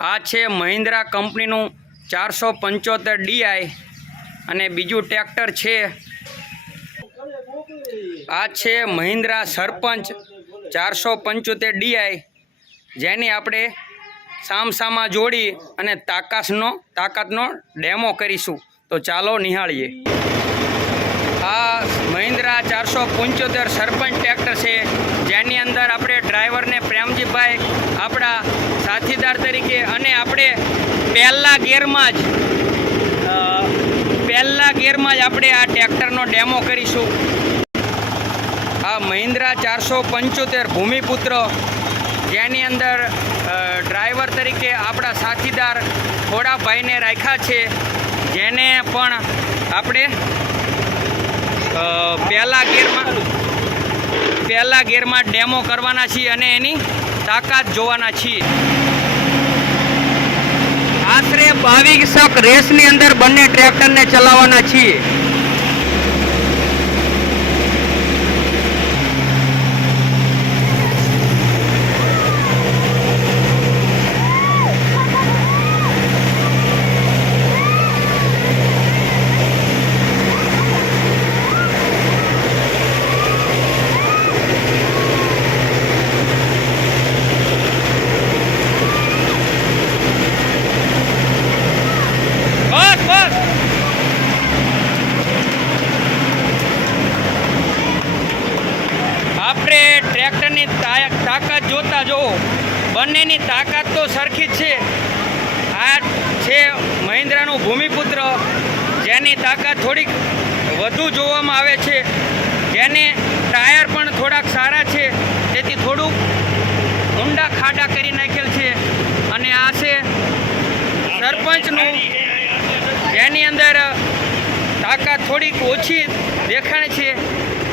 આ છે મહિન્દ્રા કંપનીનું 475 DI અને બીજું ટ્રેક્ટર છે આ છે મહિન્દ્રા સરપંચ 475 DI, જેની આપણે સામસામા જોડી અને તાકાતનો ડેમો કરીશું. તો ચાલો નિહાળીએ. આ મહિન્દ્રા 475 સરપંચ ટ્રેક્ટર છે, જેની અંદર આપણે ડ્રાઈવરને પ્રેમજીભાઈ આપણા સાથીદાર તરીકે અને આપણે પહેલા ગેરમાં જ આપણે આ ટ્રેક્ટરનો ડેમો કરીશું. આ મહિન્દ્રા 475 ભૂમિપુત્ર, જેની અંદર ડ્રાઈવર તરીકે આપણા સાથીદાર ખોડાભાઈને રાખ્યા છે, જેને પણ આપણે પહેલા ગેરમાં ડેમો કરવાના છીએ અને એની તાકાત જોવાના છીએ. આશરે 22 રેસની અંદર બંને ટ્રેક્ટરને ચલાવવાના છીએ. આપણે ટ્રેક્ટરની તાકાત જોતા જુઓ, બંનેની તાકાત તો સરખી જ છે. આ છે મહિન્દ્રાનું ભૂમિપુત્ર, જેની તાકાત થોડીક વધુ જોવામાં આવે છે, જેને ટાયર પણ થોડાક સારા છે, તેથી થોડુંક ઊંડા ખાડા કરી નાખેલ છે. અને આ છે સરપંચનું, જેની અંદર તાકાત થોડીક ઓછી દેખાય છે,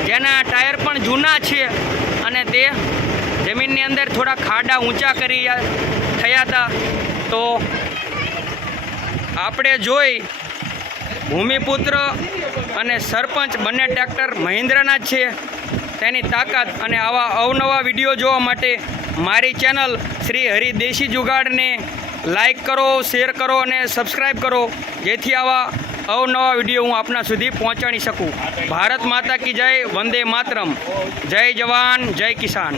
જેના ટાયર પણ જૂના છે અને તે જમીનની અંદર થોડા ખાડા ઊંચા થયા હતા. તો આપણે જોઈ ભૂમિપુત્ર અને સરપંચ બંને ટ્રેક્ટર મહિન્દ્રાના જ છે, તેની તાકાત. અને આવા અવનવા વિડીયો જોવા માટે મારી ચેનલ શ્રી હરિ દેશી જુગાડને લાઈક કરો, શેર કરો અને સબસ્ક્રાઈબ કરો, જેથી આવા અવનવા વિડીયો હું આપના સુધી પહોંચાડી શકું. ભારત માતા કી જય, વંદે માતરમ. જય જવાન, જય કિસાન.